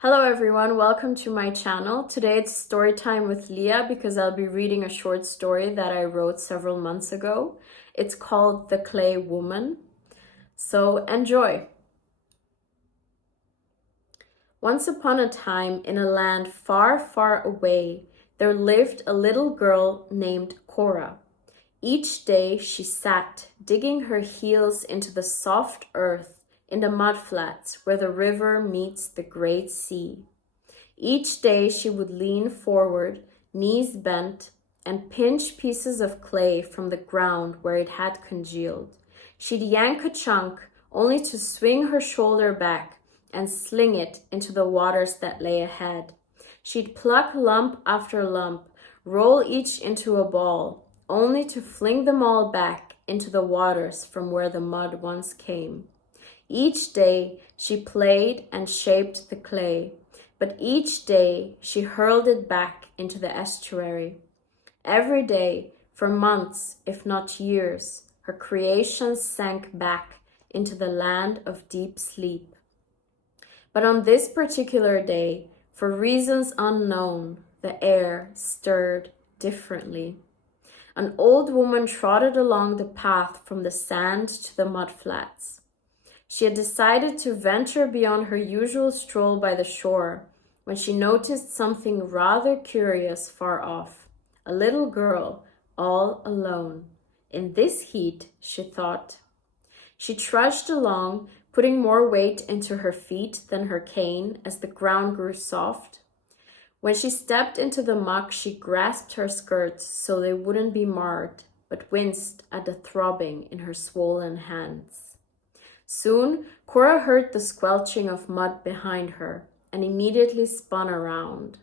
Hello everyone, welcome to my channel. Today it's story time with Leah because I'll be reading a short story that I wrote several months ago. It's called The Clay Woman. So enjoy. Once upon a time, in a land far, far away, there lived a little girl named Cora. Each day she sat, digging her heels into the soft earth in the mudflats where the river meets the great sea. Each day she would lean forward, knees bent, and pinch pieces of clay from the ground where it had congealed. She'd yank a chunk, only to swing her shoulder back and sling it into the waters that lay ahead. She'd pluck lump after lump, roll each into a ball, only to fling them all back into the waters from where the mud once came. Each day she played and shaped the clay, but each day she hurled it back into the estuary. Every day, for months, if not years, her creations sank back into the land of deep sleep. But on this particular day, for reasons unknown, the air stirred differently. An old woman trotted along the path from the sand to the mudflats. She had decided to venture beyond her usual stroll by the shore when she noticed something rather curious far off. A little girl, all alone. In this heat, she thought. She trudged along, putting more weight into her feet than her cane as the ground grew soft. When she stepped into the muck, she grasped her skirts so they wouldn't be marred, but winced at the throbbing in her swollen hands. Soon, Cora heard the squelching of mud behind her and immediately spun around.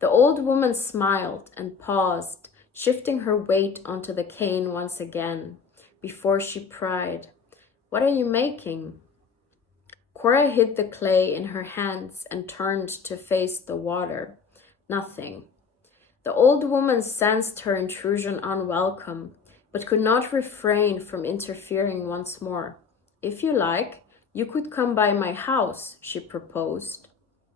The old woman smiled and paused, shifting her weight onto the cane once again, before she pried, "What are you making?" Cora hid the clay in her hands and turned to face the water. Nothing. The old woman sensed her intrusion unwelcome, but could not refrain from interfering once more. "If you like, you could come by my house," she proposed.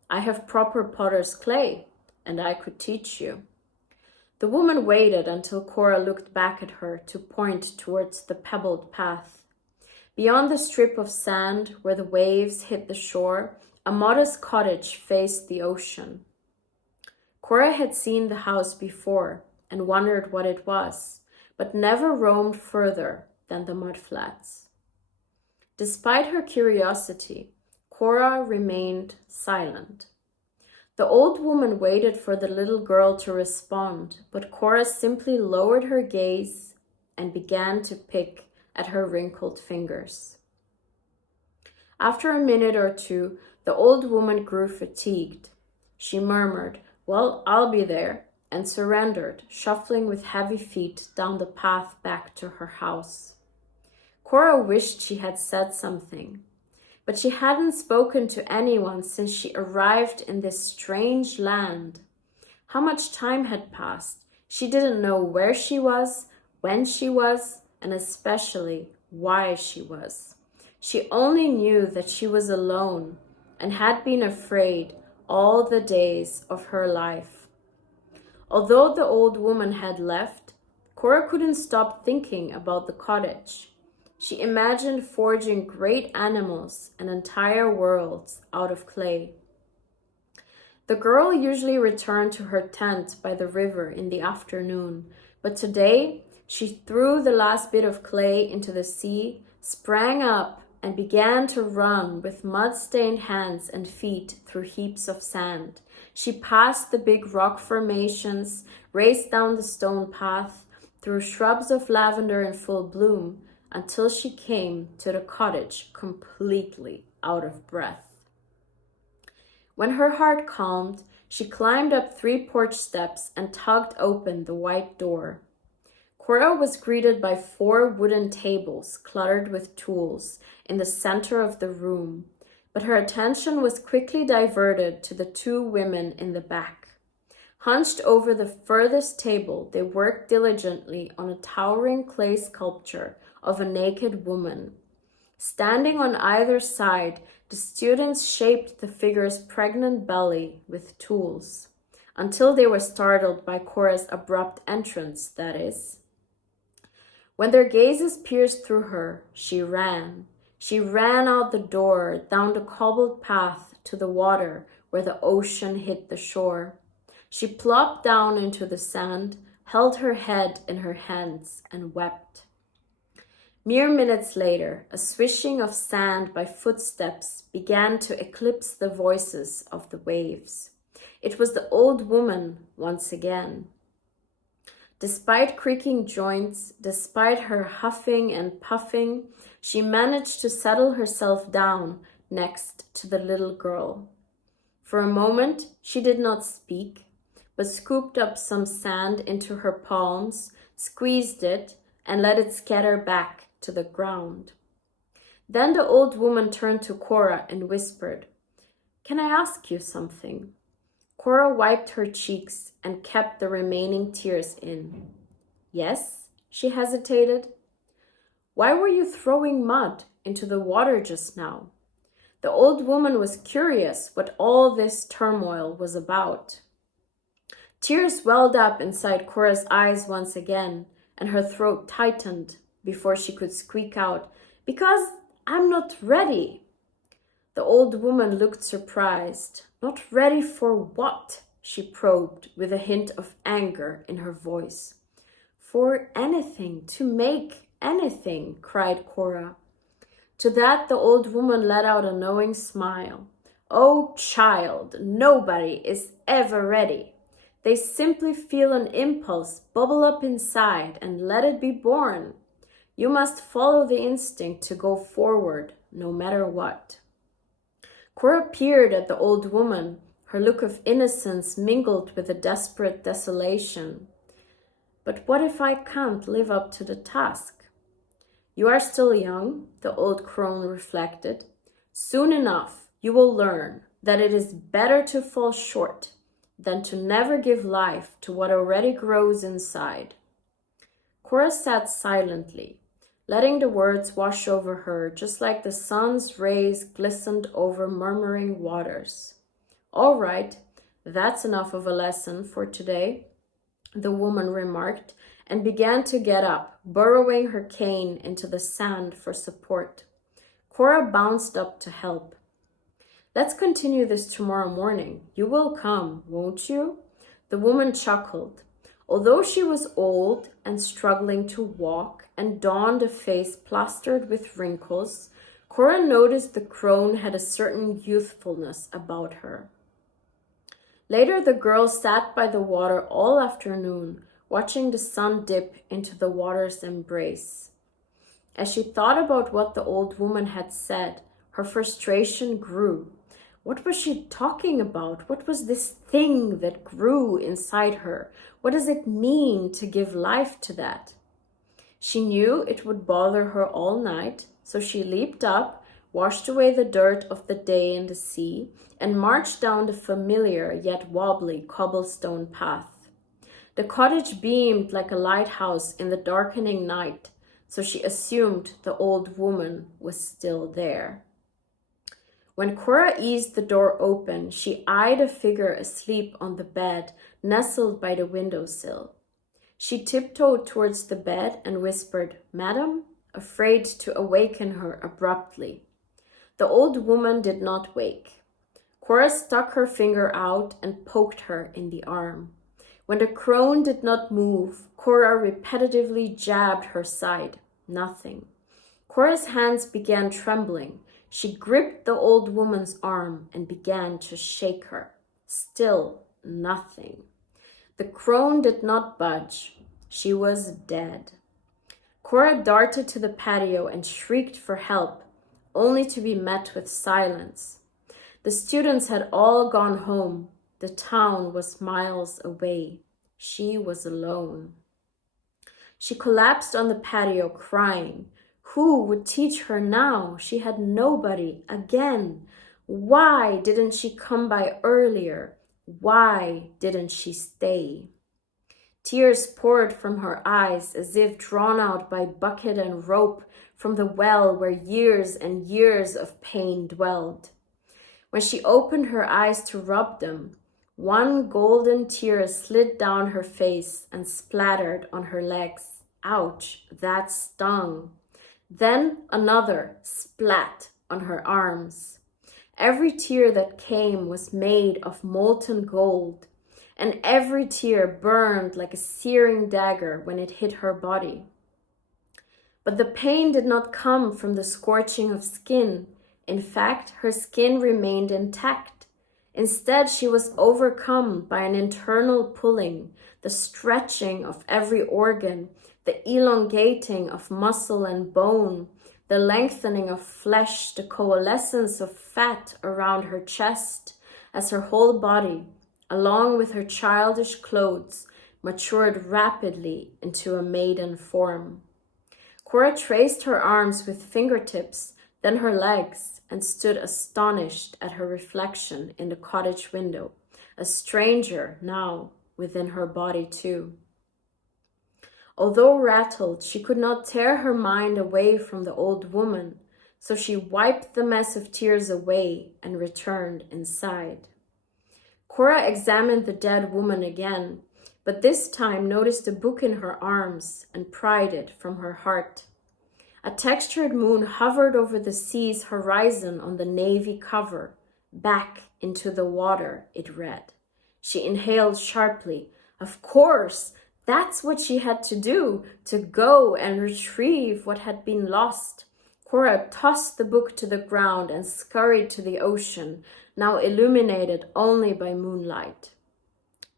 "I have proper potter's clay, and I could teach you." The woman waited until Cora looked back at her to point towards the pebbled path. Beyond the strip of sand where the waves hit the shore, a modest cottage faced the ocean. Cora had seen the house before and wondered what it was, but never roamed further than the mudflats. Despite her curiosity, Cora remained silent. The old woman waited for the little girl to respond, but Cora simply lowered her gaze and began to pick at her wrinkled fingers. After a minute or two, the old woman grew fatigued. She murmured, "Well, I'll be there," and surrendered, shuffling with heavy feet down the path back to her house. Cora wished she had said something, but she hadn't spoken to anyone since she arrived in this strange land. How much time had passed? She didn't know where she was, when she was, and especially why she was. She only knew that she was alone and had been afraid all the days of her life. Although the old woman had left, Cora couldn't stop thinking about the cottage. She imagined forging great animals and entire worlds out of clay. The girl usually returned to her tent by the river in the afternoon, but today she threw the last bit of clay into the sea, sprang up, and began to run with mud-stained hands and feet through heaps of sand. She passed the big rock formations, raced down the stone path, through shrubs of lavender in full bloom, until she came to the cottage completely out of breath. When her heart calmed, she climbed up 3 porch steps and tugged open the white door. Cora was greeted by 4 wooden tables cluttered with tools in the center of the room, but her attention was quickly diverted to the 2 women in the back. Hunched over the furthest table, they worked diligently on a towering clay sculpture of a naked woman. Standing on either side, The students shaped the figure's pregnant belly with tools, until they were startled by Cora's abrupt entrance, that is. When their gazes pierced through her, she ran. She ran out the door, down the cobbled path to the water where the ocean hit the shore. She plopped down into the sand, held her head in her hands, and wept. Mere minutes later, a swishing of sand by footsteps began to eclipse the voices of the waves. It was the old woman once again. Despite creaking joints, despite her huffing and puffing, she managed to settle herself down next to the little girl. For a moment, she did not speak, but scooped up some sand into her palms, squeezed it, and let it scatter back to the ground. Then the old woman turned to Cora and whispered, "Can I ask you something?" Cora wiped her cheeks and kept the remaining tears in. "Yes?" she hesitated. "Why were you throwing mud into the water just now?" The old woman was curious what all this turmoil was about. Tears welled up inside Cora's eyes once again, and her throat tightened before she could squeak out, "Because I'm not ready." The old woman looked surprised. "Not ready for what?" she probed with a hint of anger in her voice. "For anything, to make anything," cried Cora. To that the old woman let out a knowing smile. "Oh, child, nobody is ever ready. They simply feel an impulse bubble up inside and let it be born. You must follow the instinct to go forward, no matter what." Cora peered at the old woman, her look of innocence mingled with a desperate desolation. "But what if I can't live up to the task?" "You are still young," the old crone reflected. "Soon enough you will learn that it is better to fall short than to never give life to what already grows inside." Cora sat silently, letting the words wash over her just like the sun's rays glistened over murmuring waters. "All right, that's enough of a lesson for today," the woman remarked, and began to get up, burrowing her cane into the sand for support. Cora bounced up to help. "Let's continue this tomorrow morning. You will come, won't you?" The woman chuckled. Although she was old and struggling to walk and donned a face plastered with wrinkles, Cora noticed the crone had a certain youthfulness about her. Later, the girl sat by the water all afternoon, watching the sun dip into the water's embrace. As she thought about what the old woman had said, her frustration grew. What was she talking about? What was this thing that grew inside her? What does it mean to give life to that? She knew it would bother her all night, so she leaped up, washed away the dirt of the day in the sea, and marched down the familiar yet wobbly cobblestone path. The cottage beamed like a lighthouse in the darkening night, so she assumed the old woman was still there. When Cora eased the door open, she eyed a figure asleep on the bed, nestled by the windowsill. She tiptoed towards the bed and whispered, "Madam," afraid to awaken her abruptly. The old woman did not wake. Cora stuck her finger out and poked her in the arm. When the crone did not move, Cora repetitively jabbed her side. Nothing. Cora's hands began trembling. She gripped the old woman's arm and began to shake her. Still nothing. The crone did not budge. She was dead. Cora darted to the patio and shrieked for help, only to be met with silence. The students had all gone home. The town was miles away. She was alone. She collapsed on the patio, crying. Who would teach her now? She had nobody. Again. Why didn't she come by earlier? Why didn't she stay? Tears poured from her eyes as if drawn out by bucket and rope from the well where years and years of pain dwelled. When she opened her eyes to rub them, one golden tear slid down her face and splattered on her legs. Ouch, that stung. Then another splat on her arms. Every tear that came was made of molten gold, and every tear burned like a searing dagger when it hit her body. But the pain did not come from the scorching of skin. In fact, her skin remained intact. Instead, she was overcome by an internal pulling, the stretching of every organ, the elongating of muscle and bone, the lengthening of flesh, the coalescence of fat around her chest, as her whole body, along with her childish clothes, matured rapidly into a maiden form. Cora traced her arms with fingertips, then her legs, and stood astonished at her reflection in the cottage window, a stranger now within her body too. Although rattled, she could not tear her mind away from the old woman, so she wiped the mess of tears away and returned inside. Cora examined the dead woman again, but this time noticed a book in her arms and pried it from her heart. A textured moon hovered over the sea's horizon on the navy cover. Back into the water, it read. She inhaled sharply. Of course, that's what she had to do, to go and retrieve what had been lost. Cora tossed the book to the ground and scurried to the ocean, now illuminated only by moonlight.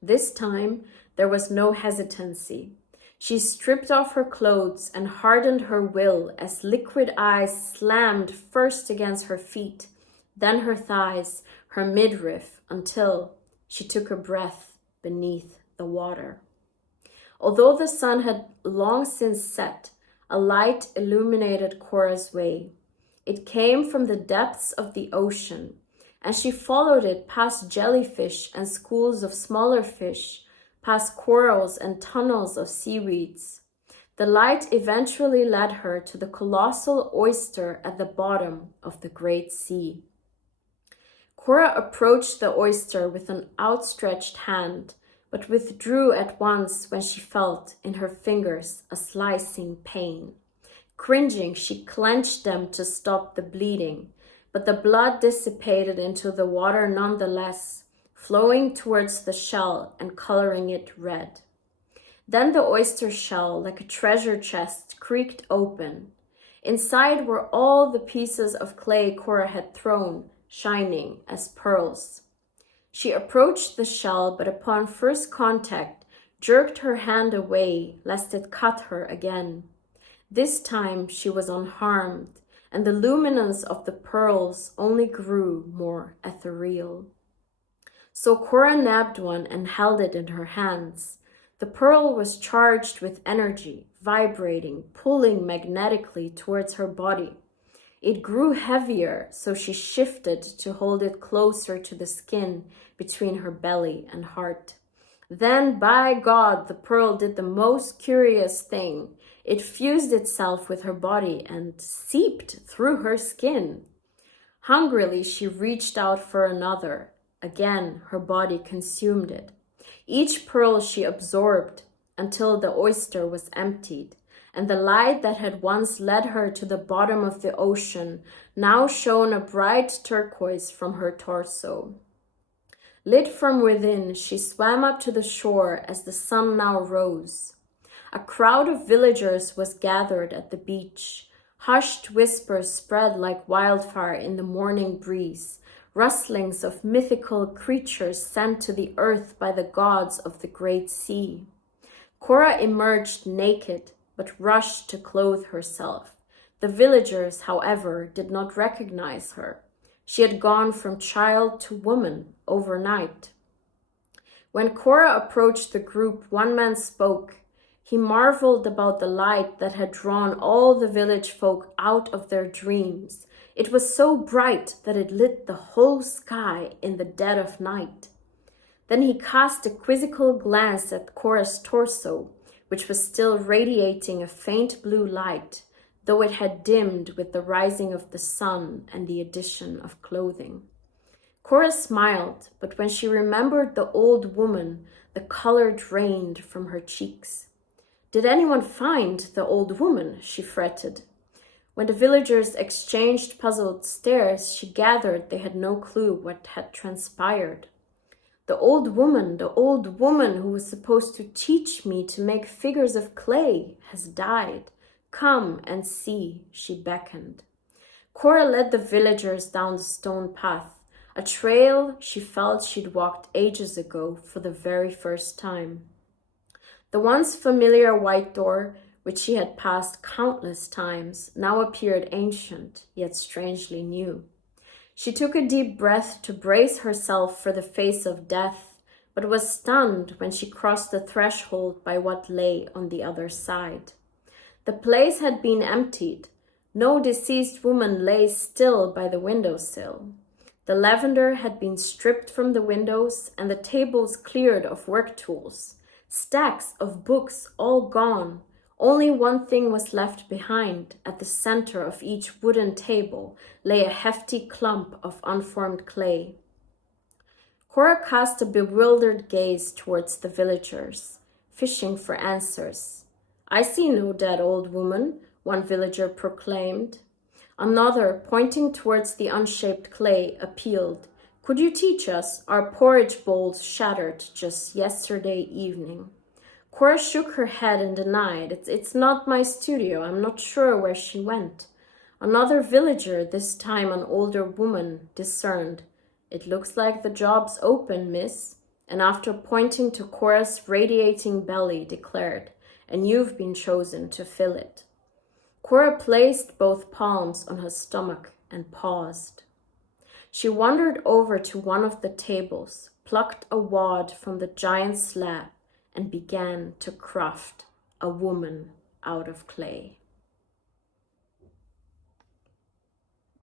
This time, there was no hesitancy. She stripped off her clothes and hardened her will as liquid ice slammed first against her feet, then her thighs, her midriff, until she took a breath beneath the water. Although the sun had long since set, a light illuminated Cora's way. It came from the depths of the ocean, and she followed it past jellyfish and schools of smaller fish, past corals and tunnels of seaweeds. The light eventually led her to the colossal oyster at the bottom of the great sea. Cora approached the oyster with an outstretched hand, but withdrew at once when she felt in her fingers a slicing pain. Cringing, she clenched them to stop the bleeding, but the blood dissipated into the water nonetheless, flowing towards the shell and coloring it red. Then the oyster shell, like a treasure chest, creaked open. Inside were all the pieces of clay Cora had thrown, shining as pearls. She approached the shell, but upon first contact, jerked her hand away lest it cut her again. This time she was unharmed, and the luminance of the pearls only grew more ethereal. So Cora nabbed one and held it in her hands. The pearl was charged with energy, vibrating, pulling magnetically towards her body. It grew heavier, so she shifted to hold it closer to the skin between her belly and heart. Then, by God, the pearl did the most curious thing. It fused itself with her body and seeped through her skin. Hungrily, she reached out for another. Again, her body consumed it. Each pearl she absorbed until the oyster was emptied, and the light that had once led her to the bottom of the ocean now shone a bright turquoise from her torso. Lit from within, she swam up to the shore as the sun now rose. A crowd of villagers was gathered at the beach. Hushed whispers spread like wildfire in the morning breeze, rustlings of mythical creatures sent to the earth by the gods of the great sea. Cora emerged naked, but rushed to clothe herself. The villagers, however, did not recognize her. She had gone from child to woman overnight. When Cora approached the group, one man spoke. He marveled about the light that had drawn all the village folk out of their dreams. It was so bright that it lit the whole sky in the dead of night. Then he cast a quizzical glance at Cora's torso, which was still radiating a faint blue light, though it had dimmed with the rising of the sun and the addition of clothing. Cora smiled, but when she remembered the old woman, the color drained from her cheeks. Did anyone find the old woman? She fretted. When the villagers exchanged puzzled stares, she gathered they had no clue what had transpired. The old woman who was supposed to teach me to make figures of clay, has died. Come and see, she beckoned. Cora led the villagers down the stone path, a trail she felt she'd walked ages ago for the very first time. The once familiar white door, which she had passed countless times, now appeared ancient, yet strangely new. She took a deep breath to brace herself for the face of death, but was stunned when she crossed the threshold by what lay on the other side. The place had been emptied. No deceased woman lay still by the windowsill. The lavender had been stripped from the windows and the tables cleared of work tools. Stacks of books all gone. Only one thing was left behind. At the center of each wooden table lay a hefty clump of unformed clay. Cora cast a bewildered gaze towards the villagers, fishing for answers. I see no dead old woman, one villager proclaimed. Another, pointing towards the unshaped clay, appealed. Could you teach us? Our porridge bowls shattered just yesterday evening. Cora shook her head and denied. It's not my studio. I'm not sure where she went. Another villager, this time an older woman, discerned. It looks like the job's open, miss. And after pointing to Cora's radiating belly, declared, and you've been chosen to fill it. Cora placed both palms on her stomach and paused. She wandered over to one of the tables, plucked a wad from the giant slab, and began to craft a woman out of clay.